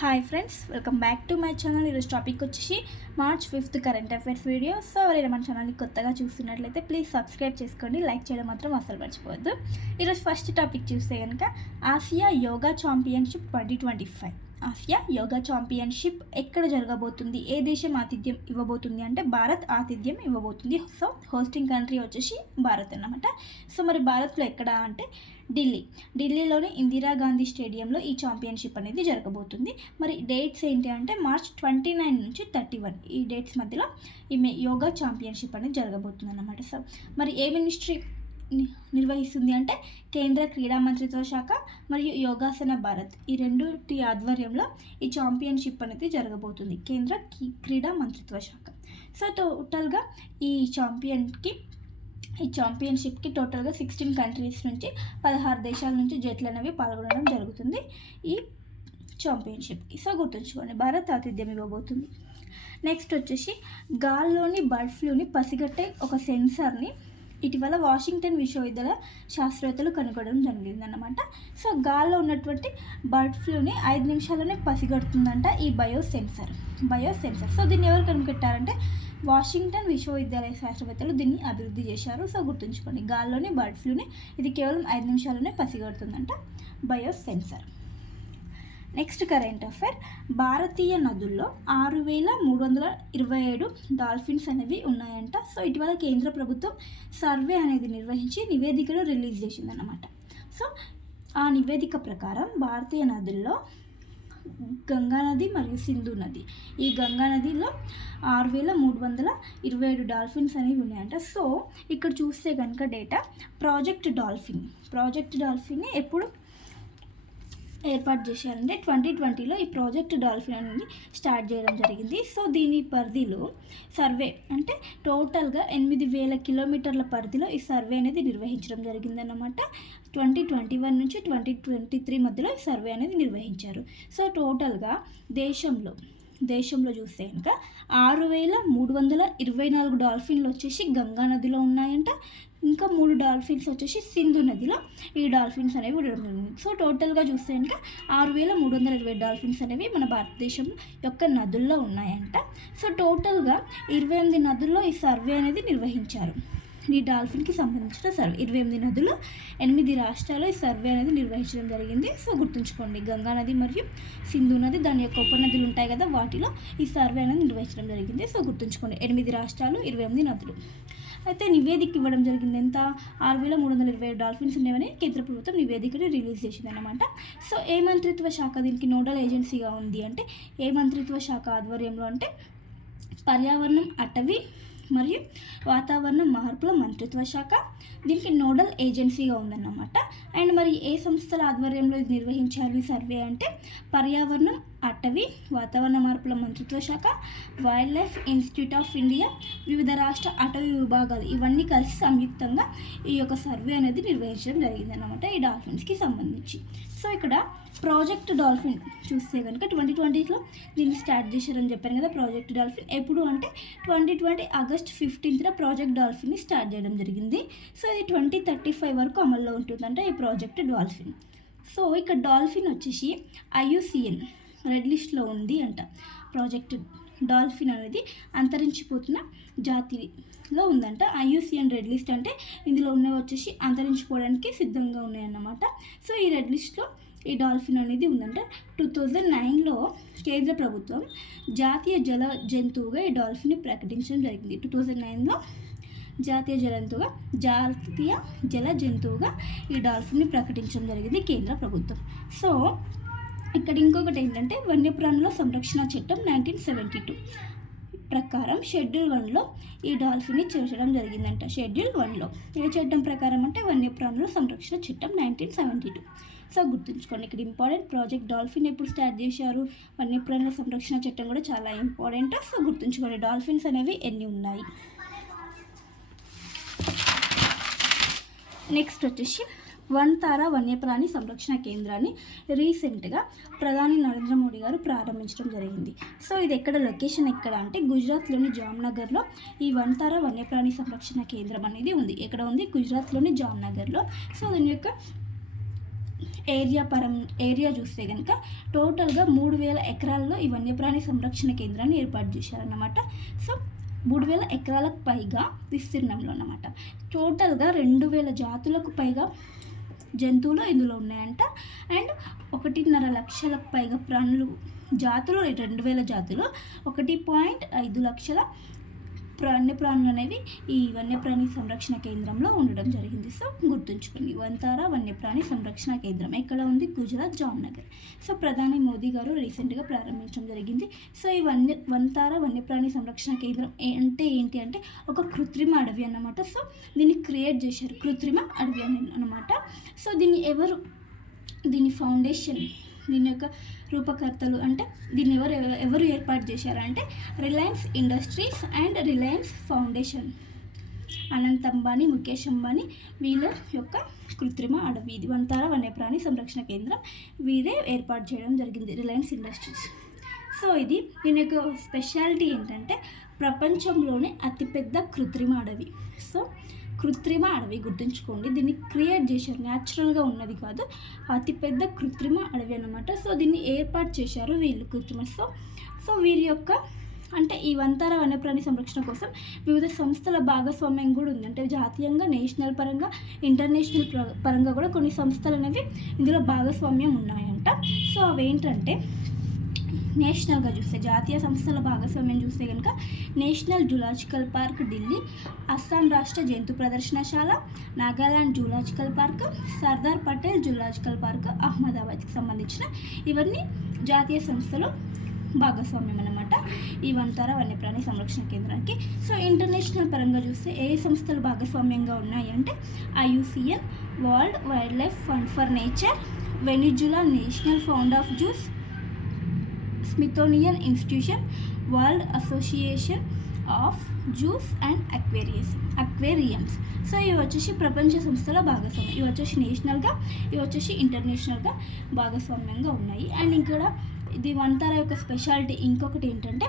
Hi friends, welcome back to my channel. ఈరోజు topic వచ్చేసి March 5th current affairs video. So ఎవరైనా మన ఛానల్ని కొత్తగా చూస్తున్నట్లయితే ప్లీజ్ సబ్స్క్రైబ్ చేసుకోండి, లైక్ చేయడం మాత్రం అసలు మర్చిపోవద్దు. ఈరోజు ఫస్ట్ టాపిక్ చూస్తే కనుక Asia yoga championship 2025. Asia yoga championship ఎక్కడ జరగబోతుంది, ఏ దేశం ఆతిథ్యం ఇవ్వబోతుంది అంటే భారత్ ఆతిథ్యం ఇవ్వబోతుంది. సో హోస్టింగ్ కంట్రీ వచ్చేసి భారత్ అన్నమాట. సో మరి భారత్లో ఎక్కడ అంటే ఢిల్లీలోని ఇందిరాగాంధీ స్టేడియంలో ఈ ఛాంపియన్షిప్ అనేది జరగబోతుంది. మరి డేట్స్ ఏంటి అంటే మార్చ్ 29 నుంచి 31 ఈ డేట్స్ మధ్యలో ఈ యోగా ఛాంపియన్షిప్ అనేది జరగబోతుంది అన్నమాట. సో మరి ఏ మినిస్ట్రీ నిర్వహిస్తుంది అంటే కేంద్ర క్రీడా మంత్రిత్వ శాఖ మరియు యోగాసన భారత్ ఈ రెండుటి ఆధ్వర్యంలో ఈ ఛాంపియన్షిప్ అనేది జరగబోతుంది, కేంద్ర క్రీడా మంత్రిత్వ శాఖ. సో టోటల్గా ఈ ఛాంపియన్షిప్కి టోటల్గా 16 కంట్రీస్ నుంచి 16 దేశాల నుంచి జట్లు అనేవి పాల్గొనడం జరుగుతుంది ఈ ఛాంపియన్షిప్కి. సో గుర్తుంచుకోండి, భారత్ ఆతిథ్యం ఇవ్వబోతుంది. నెక్స్ట్ వచ్చేసి గాల్లోని బర్డ్ ఫ్లూని పసిగట్టే ఒక సెన్సార్ని ఇటీవల వాషింగ్టన్ విశ్వవిద్యాలయ శాస్త్రవేత్తలు కనుగొనడం జరిగిందన్నమాట. సో గాల్లో ఉన్నటువంటి బర్డ్ ఫ్లూని 5 నిమిషాల్లోనే పసిగడుతుందంట ఈ బయో సెన్సర్. సో దీన్ని ఎవరు కనిపెట్టారంటే వాషింగ్టన్ విశ్వవిద్యాలయ శాస్త్రవేత్తలు దీన్ని అభివృద్ధి చేశారు. సో గుర్తుంచుకోండి, గాల్లోని బర్డ్ ఫ్లూని ఇది కేవలం 5 నిమిషాల్లోనే పసిగడుతుందంట biosensor. Next current affair, భారతీయ నదుల్లో 6,327 డాల్ఫిన్స్ అనేవి ఉన్నాయంట. సో ఇటీవల కేంద్ర ప్రభుత్వం సర్వే అనేది నిర్వహించి నివేదికను రిలీజ్ చేసిందన్నమాట. సో ఆ నివేదిక ప్రకారం భారతీయ నదుల్లో గంగా నది మరియు సింధు నది, ఈ గంగా నదిలో 6,327 డాల్ఫిన్స్ అనేవి ఉన్నాయంట. సో ఇక్కడ చూస్తే కనుక డేటా ప్రాజెక్ట్ డాల్ఫిన్ని ఎప్పుడు ఏర్పాటు చేశారంటే 2020లో ఈ ప్రాజెక్ట్ డాల్ఫిన్ అనేది స్టార్ట్ చేయడం జరిగింది. సో దీని పరిధిలో సర్వే అంటే టోటల్గా 8,000 కిలోమీటర్ల పరిధిలో ఈ సర్వే అనేది నిర్వహించడం జరిగిందన్నమాట. 2021 నుంచి 2023 మధ్యలో ఈ సర్వే అనేది నిర్వహించారు. సో టోటల్గా దేశంలో చూస్తే కనుక 6,324 డాల్ఫిన్లు వచ్చేసి గంగా నదిలో ఉన్నాయంట. ఇంకా 3 డాల్ఫిన్స్ వచ్చేసి సింధు నదిలో ఈ డాల్ఫిన్స్ అనేవి ఉండడం జరిగింది. సో టోటల్గా చూస్తే కనుక 6,320 డాల్ఫిన్స్ అనేవి మన భారతదేశం యొక్క నదుల్లో ఉన్నాయంట. సో టోటల్గా 28 నదుల్లో ఈ సర్వే అనేది నిర్వహించారు. ఈ డాల్ఫిన్కి సంబంధించిన సర్వే 28 నదులు 8 రాష్ట్రాల్లో ఈ సర్వే అనేది నిర్వహించడం జరిగింది. సో గుర్తుంచుకోండి, గంగా నది మరియు సింధు నది దాని యొక్క ఉపనదులు ఉంటాయి కదా, వాటిలో ఈ సర్వే అనేది నిర్వహించడం జరిగింది. సో గుర్తుంచుకోండి, 8 రాష్ట్రాలు 28 నదులు. అయితే నివేదిక ఇవ్వడం జరిగింది. ఎంత? 6,320 డాల్ఫిన్స్ ఉన్నాయని కేంద్ర ప్రభుత్వం నివేదికను రిలీజ్ చేసింది అనమాట. సో ఏ మంత్రిత్వ శాఖ దీనికి నోడల్ ఏజెన్సీగా ఉంది అంటే ఏ మంత్రిత్వ శాఖ ఆధ్వర్యంలో అంటే పర్యావరణం, అటవీ మరియు వాతావరణ మార్పుల మంత్రిత్వ శాఖ దీనికి నోడల్ ఏజెన్సీగా ఉందన్నమాట. అండ్ మరి ఏ సంస్థల ఆధ్వర్యంలో ఇది నిర్వహించాలి సర్వే అంటే పర్యావరణం, అటవీ, వాతావరణ మార్పుల మంత్రిత్వ శాఖ, wild life institute of India, వివిధ రాష్ట్ర అటవీ విభాగాలు ఇవన్నీ కలిసి సంయుక్తంగా ఈ యొక్క సర్వే అనేది నిర్వహించడం జరిగిందన్నమాట ఈ డాల్ఫిన్స్కి సంబంధించి. సో ఇక్కడ ప్రాజెక్ట్ డాల్ఫిన్ చూస్తే కనుక 2020లో దీన్ని స్టార్ట్ చేశారని చెప్పాను కదా. ప్రాజెక్ట్ డాల్ఫిన్ ఎప్పుడు అంటే 2020 ఆగస్ట్ 15న ప్రాజెక్ట్ డాల్ఫిన్ని స్టార్ట్ చేయడం జరిగింది. సో ఇది 2035 వరకు అమల్లో ఉంటుందంట ఈ ప్రాజెక్ట్ డాల్ఫిన్. సో ఇక్కడ డాల్ఫిన్ వచ్చేసి IUCN రెడ్ లిస్ట్లో ఉంది అంట. ప్రాజెక్ట్ డాల్ఫిన్ అనేది అంతరించిపోతున్న జాతిలో ఉందంట. IUCN రెడ్ లిస్ట్ అంటే ఇందులో ఉన్నవి వచ్చేసి అంతరించిపోవడానికి సిద్ధంగా ఉన్నాయన్నమాట. సో ఈ రెడ్ లిస్ట్లో ఈ డాల్ఫిన్ అనేది ఉందంట. 2009లో కేంద్ర ప్రభుత్వం జాతీయ జల జంతువుగా ఈ డాల్ఫిన్ని ప్రకటించడం జరిగింది. 2009లో జాతీయ జల జంతువుగా ఈ డాల్ఫిన్ని ప్రకటించడం జరిగింది కేంద్ర ప్రభుత్వం. సో ఇక్కడ ఇంకొకటి ఏంటంటే వన్యప్రాణుల సంరక్షణ చట్టం 1972 ప్రకారం షెడ్యూల్ 1లో ఈ డాల్ఫిన్ని చేర్చడం జరిగిందంట. షెడ్యూల్ 1లో ఏ చట్టం ప్రకారం అంటే వన్యప్రాణుల సంరక్షణ చట్టం 1972. సో గుర్తుంచుకోండి, ఇక్కడ ఇంపార్టెంట్ ప్రాజెక్ట్ డాల్ఫిన్ ఎప్పుడు స్టార్ట్ చేశారు, వన్యప్రాణుల సంరక్షణ చట్టం కూడా చాలా ఇంపార్టెంట్. సో గుర్తుంచుకోండి, డాల్ఫిన్స్ అనేవి ఎన్ని ఉన్నాయి. నెక్స్ట్ వచ్చేసి వన్తారా వన్యప్రాణి సంరక్షణ కేంద్రాన్ని రీసెంట్గా ప్రధాని నరేంద్ర మోడీ గారు ప్రారంభించడం జరిగింది. సో ఇది లొకేషన్ ఎక్కడ అంటే గుజరాత్లోని జామ్నగర్లో ఈ వన్తారా వన్యప్రాణి సంరక్షణ కేంద్రం అనేది ఉంది. ఎక్కడ ఉంది? గుజరాత్లోని జామ్నగర్లో. సో దీని యొక్క ఏరియా చూస్తే కనుక టోటల్గా 3000 ఎకరాల్లో ఈ వన్యప్రాణి సంరక్షణ కేంద్రాన్ని ఏర్పాటు చేశారన్నమాట. సో 3000 ఎకరాలకు పైగా విస్తీర్ణంలో అన్నమాట. టోటల్గా 2000 జాతులకు పైగా జంతువులు ఇందులో ఉన్నాయంట. అండ్ 1.5 లక్షలకు పైగా జాతులు 2000 జాతులు 1.5 లక్షల వన్యప్రాణులు అనేవి ఈ వన్యప్రాణి సంరక్షణ కేంద్రంలో ఉండడం జరిగింది. సో గుర్తుంచుకోండి, వంతారా వన్యప్రాణి సంరక్షణ కేంద్రం ఎక్కడ ఉంది? గుజరాత్, జామ్నగర్. సో ప్రధాని మోదీ గారు రీసెంట్గా ప్రారంభించడం జరిగింది. సో ఈ వంతారా వన్యప్రాణి సంరక్షణ కేంద్రం అంటే ఏంటి అంటే ఒక కృత్రిమ అడవి అన్నమాట. సో దీన్ని క్రియేట్ చేశారు, కృత్రిమ అడవి అన్నమాట. సో దీని ఫౌండేషన్, దీని యొక్క రూపకర్తలు అంటే దీన్ని ఎవరు ఏర్పాటు చేశారంటే Reliance industries and Reliance foundation. Anant Ambani, Mukesh Ambani వీళ్ళ యొక్క కృత్రిమ అడవి ఇది వంతారా వన్యప్రాణి సంరక్షణ కేంద్రం వీరే ఏర్పాటు చేయడం జరిగింది, రిలయన్స్ ఇండస్ట్రీస్. సో దీని యొక్క స్పెషాలిటీ ఏంటంటే ప్రపంచంలోనే అతిపెద్ద కృత్రిమ అడవి. సో కృత్రిమ అడవి గుర్తుంచుకోండి, దీన్ని క్రియేట్ చేశారు, న్యాచురల్గా ఉన్నది కాదు, అతిపెద్ద కృత్రిమ అడవి అన్నమాట. సో దీన్ని ఏర్పాటు చేశారు వీళ్ళు సో వీరి యొక్క అంటే ఈ వంతారా వన్యప్రాణి సంరక్షణ కోసం వివిధ సంస్థల భాగస్వామ్యం కూడా ఉంది. అంటే జాతీయంగా, నేషనల్ పరంగా, ఇంటర్నేషనల్ పరంగా కూడా కొన్ని సంస్థలు అనేవి ఇందులో భాగస్వామ్యం ఉన్నాయంట. సో అవేంటంటే నేషనల్గా చూస్తే జాతీయ సంస్థల భాగస్వామ్యం చూస్తే కనుక national zoological park Delhi, Assam రాష్ట్ర జంతు ప్రదర్శనశాల, Nagaland zoological park, Sardar Patel zoological park అహ్మదాబాద్కి సంబంధించిన ఇవన్నీ జాతీయ సంస్థలు భాగస్వామ్యం అన్నమాట ఈ వంతారా వన్యప్రాణి సంరక్షణ కేంద్రానికి. సో ఇంటర్నేషనల్ పరంగా చూస్తే ఏ సంస్థలు భాగస్వామ్యంగా ఉన్నాయి అంటే IUCN, world wildlife fund for nature, Venezuela national found of zoos, Smithsonian institution, world association of zoos and aquariums. So ఇవి వచ్చేసి ప్రపంచ సంస్థల భాగస్వామ్యం, ఇవి వచ్చేసి నేషనల్గా, ఇవి వచ్చేసి ఇంటర్నేషనల్గా భాగస్వామ్యంగా ఉన్నాయి. అండ్ ఇక్కడ ఇది వంతారా యొక్క స్పెషాలిటీ ఇంకొకటి ఏంటంటే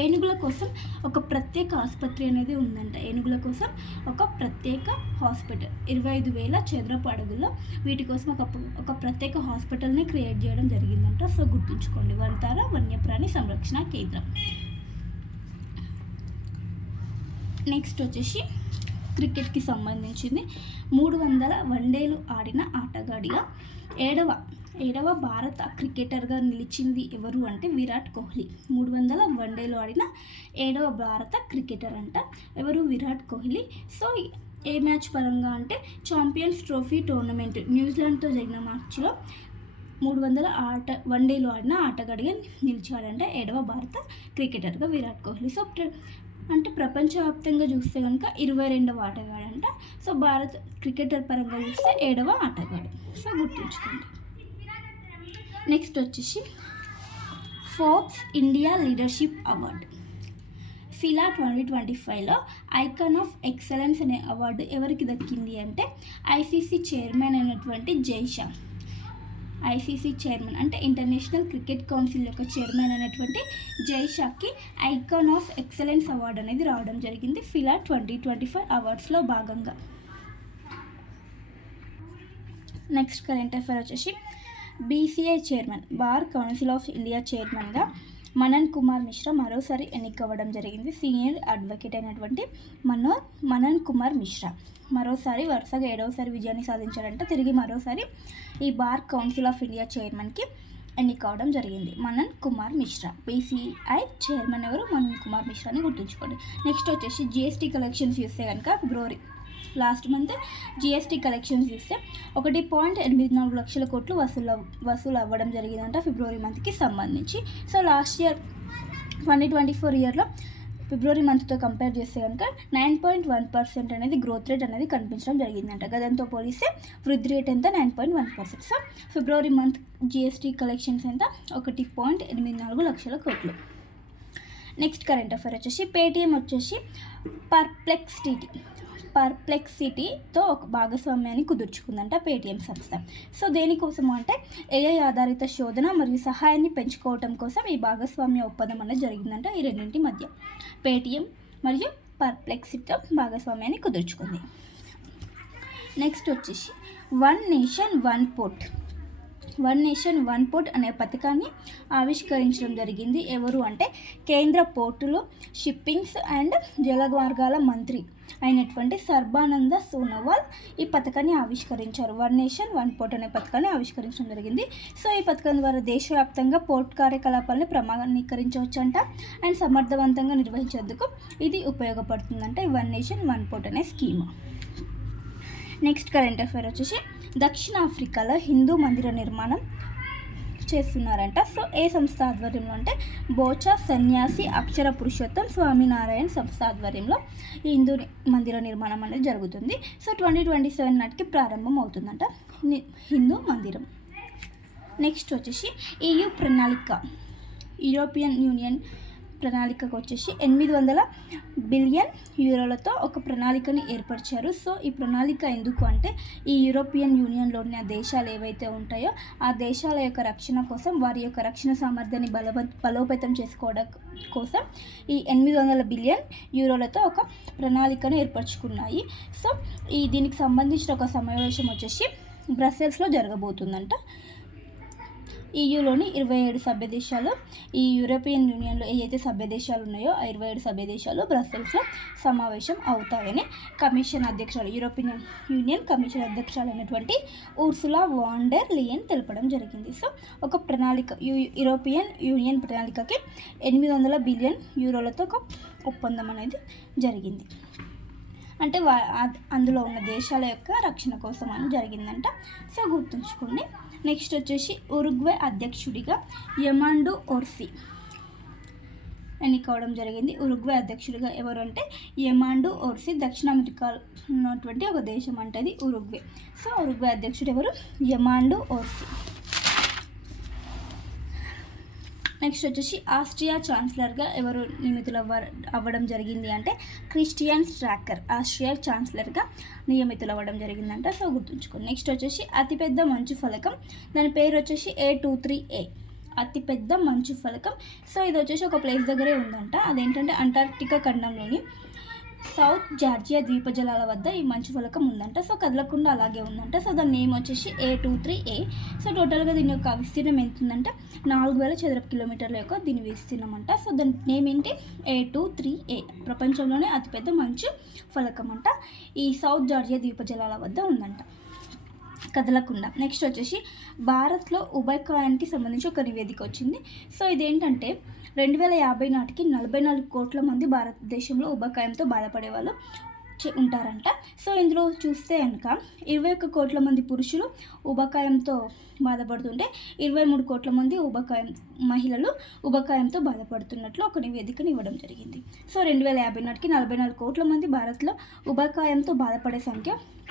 ఏనుగుల కోసం ఒక ప్రత్యేక ఆసుపత్రి అనేది ఉందంట. ఏనుగుల కోసం ఒక ప్రత్యేక హాస్పిటల్ 25,000 చదరపు అడుగుల్లో వీటి కోసం ఒక ప్రత్యేక హాస్పిటల్ని క్రియేట్ చేయడం జరిగిందంట. సో గుర్తుంచుకోండి, వంతారా వన్యప్రాణి సంరక్షణ కేంద్రం. నెక్స్ట్ వచ్చేసి క్రికెట్కి సంబంధించింది. 300 వన్డేలు ఆడిన ఆటగాడిగా ఏడవ భారత క్రికెటర్గా నిలిచింది ఎవరు అంటే విరాట్ కోహ్లీ. 300 వన్డేలు ఆడిన 7వ భారత క్రికెటర్ అంట ఎవరు? విరాట్ కోహ్లీ. సో ఏ మ్యాచ్ పరంగా అంటే ఛాంపియన్స్ ట్రోఫీ టోర్నమెంట్ న్యూజిలాండ్తో జరిగిన మ్యాచ్లో 300 వన్డేలు ఆడిన ఆటగాడిగా నిలిచాడంట 7వ భారత క్రికెటర్గా విరాట్ కోహ్లీ. సో అంటే ప్రపంచవ్యాప్తంగా చూస్తే కనుక 22వ ఆటగాడంట. సో భారత క్రికెటర్ పరంగా చూస్తే 7వ ఆటగాడు. సో గుర్తుంచుకోండి. నెక్స్ట్ వచ్చేసి Forbes India leadership award FILA 2025లో ఐకాన్ ఆఫ్ ఎక్సలెన్స్ అనే అవార్డు ఎవరికి దక్కింది అంటే ఐసీసీ చైర్మన్ అయినటువంటి జైషా. ఐసీసీ చైర్మన్ అంటే ఇంటర్నేషనల్ క్రికెట్ కౌన్సిల్ యొక్క చైర్మన్ అయినటువంటి జైషాకి ఐకాన్ ఆఫ్ ఎక్సలెన్స్ అవార్డు అనేది రావడం జరిగింది ఫిలా 2025 అవార్డ్స్లో భాగంగా. నెక్స్ట్ కరెంట్ అఫైర్ వచ్చేసి BCI chairman, bar council of India చైర్మన్గా మనన్ కుమార్ మిశ్రా మరోసారి ఎన్నికవ్వడం జరిగింది. సీనియర్ అడ్వకేట్ అయినటువంటి మనన్ కుమార్ మిశ్రా మరోసారి వరుసగా 7వసారి విజయాన్ని సాధించారంట. తిరిగి మరోసారి ఈ బార్ కౌన్సిల్ ఆఫ్ ఇండియా చైర్మన్కి ఎన్నికవడం జరిగింది మనన్ కుమార్ మిశ్రా. BCI చైర్మన్ ఎవరు? మనన్ కుమార్ మిశ్రా అని గుర్తుంచుకోండి. నెక్స్ట్ వచ్చేసి GST కలెక్షన్స్ చూస్తే కనుక ఫిబ్రవరి లాస్ట్ మంత్ GST కలెక్షన్స్ చూస్తే 1.84 లక్షల కోట్లు వసూలు అవ్వడం జరిగిందంట ఫిబ్రవరి మంత్కి సంబంధించి. సో లాస్ట్ ఇయర్ 2024 ఇయర్లో ఫిబ్రవరి మంత్తో కంపేర్ చేస్తే కనుక 9.1% అనేది గ్రోత్ రేట్ అనేది కనిపించడం జరిగిందంట. గతంతో పోలిస్తే వృద్ధి రేట్ ఎంత? 9.1%. So February month GST collections ఎంత? 1.84 లక్షల కోట్లు. నెక్స్ట్ కరెంట్ అఫైర్ వచ్చేసి పేటిఎం వచ్చేసి పర్ప్లెక్సిటీతో ఒక భాగస్వామ్యాన్ని కుదుర్చుకుందంట పేటిఎం సంస్థ. సో దేనికోసం అంటే AI ఆధారిత శోధన మరియు సహాయాన్ని పెంచుకోవటం కోసం ఈ భాగస్వామ్య ఒప్పందం అనేది జరిగిందంట ఈ రెండింటి మధ్య. పేటిఎం మరియు పర్ప్లెక్సిటీతో భాగస్వామ్యాన్ని కుదుర్చుకుంది. నెక్స్ట్ వచ్చేసి వన్ నేషన్ వన్ పోర్ట్ అనే పథకాన్ని ఆవిష్కరించడం జరిగింది. ఎవరు అంటే కేంద్ర పోర్టులు, షిప్పింగ్స్ అండ్ జలమార్గాల మంత్రి అయినటువంటి సర్బానంద సోనోవాల్ ఈ పథకాన్ని ఆవిష్కరించారు. వన్ నేషన్ వన్ పోర్ట్ అనే పథకాన్ని ఆవిష్కరించడం జరిగింది. సో ఈ పథకం ద్వారా దేశవ్యాప్తంగా పోర్ట్ కార్యకలాపాలను ప్రమాణీకరించవచ్చంట అండ్ సమర్థవంతంగా నిర్వహించేందుకు ఇది ఉపయోగపడుతుందంట ఈ వన్ నేషన్ వన్ పోర్ట్ అనే స్కీమ్. నెక్స్ట్ కరెంట్ అఫైర్ వచ్చేసి దక్షిణాఫ్రికాలో హిందూ మందిర నిర్మాణం చేస్తున్నారంట. సో ఏ సంస్థ ఆధ్వర్యంలో అంటే బోచా సన్యాసి అక్షర పురుషోత్తం స్వామినారాయణ సంస్థ ఆధ్వర్యంలో ఈ హిందూ మందిర నిర్మాణం అనేది జరుగుతుంది. సో 2027 నాటికి ప్రారంభం అవుతుందంట హిందూ మందిరం. నెక్స్ట్ వచ్చేసి EU ప్రణాళిక, యూరోపియన్ యూనియన్ ప్రణాళికకు వచ్చేసి 800 బిలియన్ యూరోలతో ఒక ప్రణాళికని ఏర్పరిచారు. సో ఈ ప్రణాళిక ఎందుకు అంటే ఈ యూరోపియన్ యూనియన్లోని ఆ దేశాలు ఏవైతే ఉంటాయో ఆ దేశాల యొక్క రక్షణ కోసం, వారి యొక్క రక్షణ సామర్థ్యాన్ని బలోపేతం చేసుకోవడం కోసం ఈ 800 బిలియన్ యూరోలతో ఒక ప్రణాళికను ఏర్పరచుకున్నాయి. సో దీనికి సంబంధించిన ఒక సమావేశం వచ్చేసి బ్రసెల్స్లో జరగబోతుందంట. EUలోని 27 సభ్య దేశాలు, ఈ యూరోపియన్ యూనియన్లో ఏవైతే సభ్య దేశాలు ఉన్నాయో ఆ 27 సభ్య దేశాలు బ్రసెల్స్లో సమావేశం అవుతాయని కమిషన్ అధ్యక్షురాలు, యూరోపియన్ యూనియన్ కమిషన్ అధ్యక్షురాలు అయినటువంటి ఉర్సులా వాన్ డెర్ లియన్ తెలపడం జరిగింది. సో ఒక ప్రణాళిక, యూరోపియన్ యూనియన్ ప్రణాళికకి 800 బిలియన్ యూరోలతో ఒక ఒప్పందం అనేది జరిగింది. అంటే అందులో ఉన్న దేశాల యొక్క రక్షణ కోసం అని జరిగిందంట. సో గుర్తుంచుకోండి. నెక్స్ట్ వచ్చేసి ఉరుగ్వే అధ్యక్షుడిగా యమాండు ఓర్సీ ఎన్నికవడం జరిగింది. ఉరుగ్వే అధ్యక్షుడిగా ఎవరు అంటే యమాండు ఓర్సీ. దక్షిణ అమెరికాలో ఉన్నటువంటి ఒక దేశం అంటే అది ఉరుగ్వే. సో ఉరుగ్వే అధ్యక్షుడు ఎవరు? యమాండు ఓర్సీ. నెక్స్ట్ వచ్చేసి ఆస్ట్రియా ఛాన్సలర్గా ఎవరు నియమితులు అవ్వడం జరిగింది అంటే క్రిస్టియన్ స్ట్రాకర్ ఆస్ట్రియా ఛాన్సలర్గా నియమితులు అవ్వడం జరిగిందంట. సో గుర్తుంచుకోండి. నెక్స్ట్ వచ్చేసి అతిపెద్ద మంచు ఫలకం, దాని పేరు వచ్చేసి A23A, అతిపెద్ద మంచు ఫలకం. సో ఇది వచ్చేసి ఒక ప్లేస్ దగ్గరే ఉందంట. అదేంటంటే అంటార్క్టికా ఖండంలోని సౌత్ జార్జియా ద్వీపజలాల వద్ద ఈ మంచు ఫలకం ఉందంట. సో కదలకుండా అలాగే ఉందంట. సో దాని నేమ్ వచ్చేసి A23A. సో టోటల్గా దీని యొక్క విస్తీర్ణం ఎంత ఉందంటే 4000 చదరపు కిలోమీటర్ల యొక్క దీని విస్తీర్ణం అంట. సో దాని నేమ్ ఏంటి? A23A. ప్రపంచంలోనే అతిపెద్ద మంచు ఫలకం అంట. ఈ సౌత్ జార్జియా ద్వీపజలాల వద్ద ఉందంట, కదలకుండా. నెక్స్ట్ వచ్చేసి భారత్లో ఉభయకాయానికి సంబంధించి ఒక నివేదిక వచ్చింది. సో ఇదేంటంటే 2050 నాటికి 44 కోట్ల మంది భారతదేశంలో ఉబకాయంతో బాధపడే వాళ్ళు ఉంటారంట. సో ఇందులో చూస్తే కనుక 21 కోట్ల మంది పురుషులు ఉబకాయంతో బాధపడుతుంటే 23 కోట్ల మంది మహిళలు ఉబకాయంతో బాధపడుతున్నట్లు ఒక నివేదికను ఇవ్వడం జరిగింది. సో 2050 నాటికి 44 కోట్ల మంది భారత్లో ఉబకాయంతో బాధపడే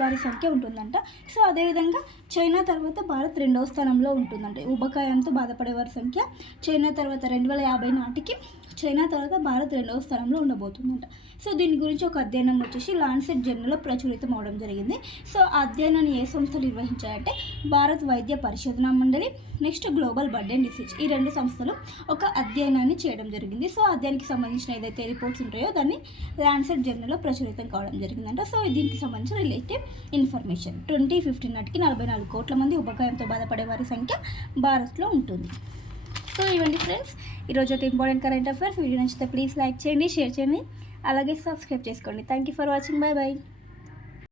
వారి సంఖ్య ఉంటుందంట. సో అదేవిధంగా చైనా తర్వాత భారత్ 2వ స్థానంలో ఉంటుందంట ఉబకాయంతో బాధపడే వారి సంఖ్య. చైనా తర్వాత 2050 నాటికి చైనా తర్వాత భారత్ 2వ స్థానంలో ఉండబోతుందంట. సో దీని గురించి ఒక అధ్యయనం వచ్చేసి లాన్సెట్ జర్నల్లో ప్రచురితం అవడం జరిగింది. సో ఆ అధ్యయనాన్ని ఏ సంస్థలు నిర్వహించాయంటే భారత్ వైద్య పరిశోధనా మండలి, నెక్స్ట్ గ్లోబల్ బర్డెన్ డిసీజ్, ఈ 2 సంస్థలు ఒక అధ్యయనాన్ని చేయడం జరిగింది. సో అధ్యయనానికి సంబంధించిన ఏదైతే రిపోర్ట్స్ ఉంటాయో దాన్ని లాన్సెట్ జర్నల్లో ప్రచురితం కావడం జరిగిందంట. సో దీనికి సంబంధించిన రిలేటెడ్ ఇన్ఫర్మేషన్ 2015 నాటికి 44 కోట్ల మంది ఉబకాయంతో బాధపడే వారి సంఖ్య భారత్లో ఉంటుంది. సో ఇవ్వండి ఫ్రెండ్స్ ఈరోజు ఇంపార్టెంట్ కరెంట్ అఫైర్స్. వీడియో నచ్చితే ప్లీజ్ లైక్ చేయండి, షేర్ చేయండి, అలాగే సబ్స్క్రైబ్ చేసుకోండి. Thank you for watching. Bye bye.